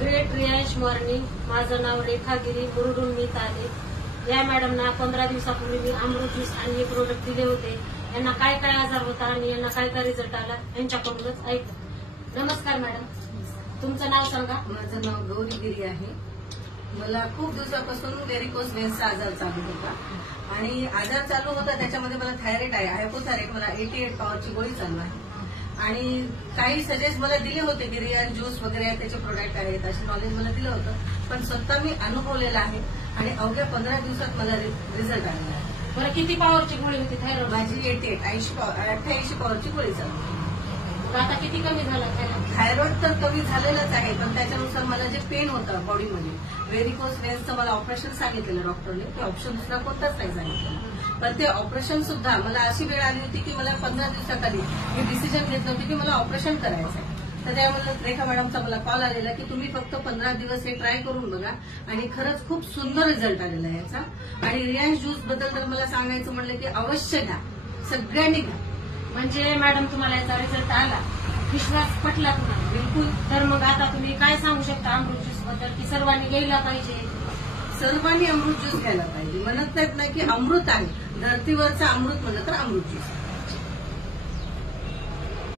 Great Riyansh morning. माझं नाव रेखागिरी मुरुडून मी आले. या मॅडमना 15 दिवसापूर्वी मी अमृत ज्यूस आणि हे प्रोडक्ट दिले होते. यांना काय काय आजार होता आणि यांना काय काय रिझल्ट आला यांच्याकडूनच ऐकलं. नमस्कार मॅडम, तुमचं नाव सांगा. माझं नाव गौरीगिरी आहे. मला खूप दिवसापासून व्हेरिकोज व्हेन्सचा आजार चालू होता आणि आजार चालू होता त्याच्यामध्ये मला थायरॉइड आहे, हायपोथायरॉइड. मला 88 पॉवरची गोळी चालू आहे आणि काही सजेस्ट मला दिले होते की रियान ज्यूस वगैरे त्याचे प्रोडक्ट आहेत असे नॉलेज मला दिलं होतं, पण स्वतः मी अनुभवलेलं आहे आणि अवघ्या 15 दिवसात मला रिझल्ट आलेला आहे. बरं, किती पॉवरची गोळी होती थायरॉइड? माझी 88 पॉवरची गोळी चालू आहे. आता किती कमी झाला थायरॉइड तर कमी झालेलंच आहे, पण त्याच्यानुसार मला जे पेन होतं बॉडीमध्ये, व्हेरिकोज व्हेन्सचं मला ऑपरेशन सांगितलेलं डॉक्टरने. ते ऑप्शन दुसरा कोणताच नाही सांगितलं, पण ते ऑपरेशन सुद्धा मला अशी वेळ आली होती की मला 15 दिवसाखाली मी डिसिजन घेत नव्हती की मला ऑपरेशन करायचं आहे. तर त्यामुळे रेखा मॅडमचा मला कॉल आलेला की तुम्ही फक्त 15 दिवस हे ट्राय करून बघा आणि खरंच खूप सुंदर रिझल्ट आलेला आहे याचा. आणि रियांश ज्यूस बद्दल तर मला सांगायचं म्हणलं की अवश्य घ्या, सगळ्यांनी घ्या. म्हणजे मॅडम तुम्हाला याचा रिझल्ट आला, विश्वास पटला तुम्हाला? बिलकुल. तर मग आता तुम्ही काय सांगू शकता अमृत ज्यूस बद्दल, की सर्वांनी घ्यायला पाहिजे? सर्वांनी अमृत ज्यूस घ्यायला पाहिजे. म्हणत नाहीत ना की अमृत आहे, धरतीवरचं अमृत म्हणलं तर अमृत ज्यूस.